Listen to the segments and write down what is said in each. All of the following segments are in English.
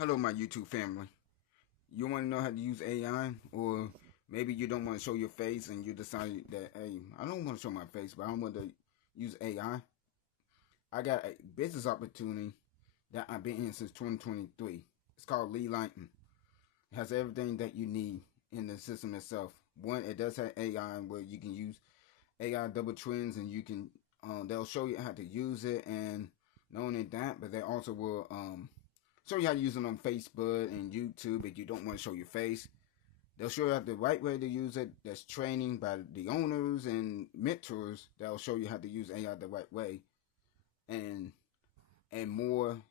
Hello, my YouTube family. You want to know how to use AI, or maybe you don't want to show your face and you decide that, hey, I don't want to show my face, but I want to use AI. I got a business opportunity that I've been in since 2023. It's called Lee Lighting. It has everything that you need in the system itself. One, it does have AI where you can use AI double trends, and you can they'll show you how to use it, and not only that, but they also will show you how to use it on Facebook and YouTube if you don't want to show your face. They'll show you the right way to use it. There's training by the owners and mentors that'll show you how to use AI the right way, and more,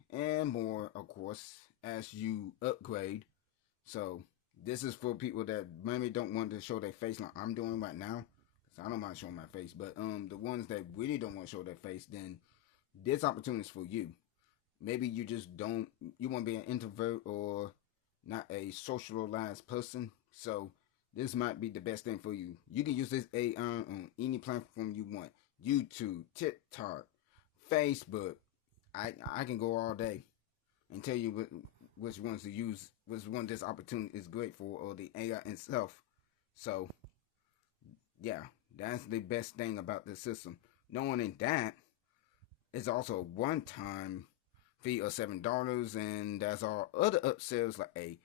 of course, as you upgrade. So this is for people that maybe don't want to show their face like I'm doing right now. Cause I don't mind showing my face, but the ones that really don't want to show their face, then this opportunity is for you. Maybe you just don't, you want to be an introvert or not a socialized person. So this might be the best thing for you. You can use this AI on any platform you want. YouTube, TikTok, Facebook. I can go all day and tell you which ones to use, which one this opportunity is great for, or the AI itself. So yeah, that's the best thing about this system. Knowing that it's also a one-time fee of $7, and there's all other upsells like a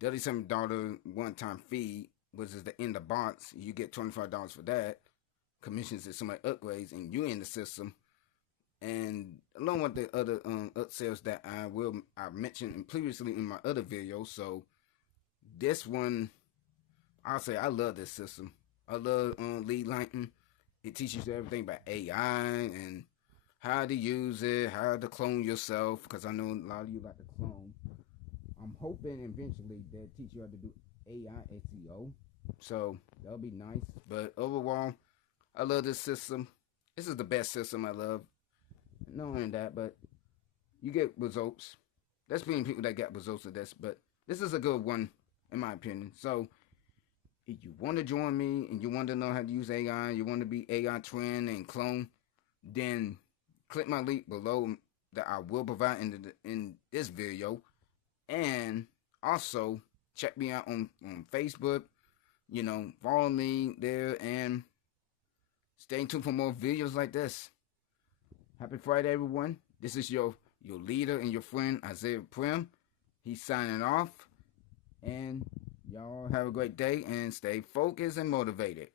$37 one-time fee, which is the end of box. You get $25 for that. Commissions if somebody upgrades and you in the system. And along with the other upsells that I mentioned previously in my other videos. So this one, I'll say I love this system. I love Lead Lighting. It teaches you everything about AI and how to use it, how to clone yourself, because I know a lot of you like to clone. I'm hoping eventually they'll teach you how to do AI SEO. So that'll be nice. But overall, I love this system. This is the best system I love. Not only that, but you get results. There's plenty of people that get results of this, but this is a good one, in my opinion. So if you want to join me and you want to know how to use AI, you want to be AI trend and clone, then click my link below that I will provide in this video. And also check me out on Facebook. You know, follow me there and stay tuned for more videos like this. Happy Friday, everyone. This is your leader and your friend, Isaiah Primm. He's signing off. And y'all have a great day and stay focused and motivated.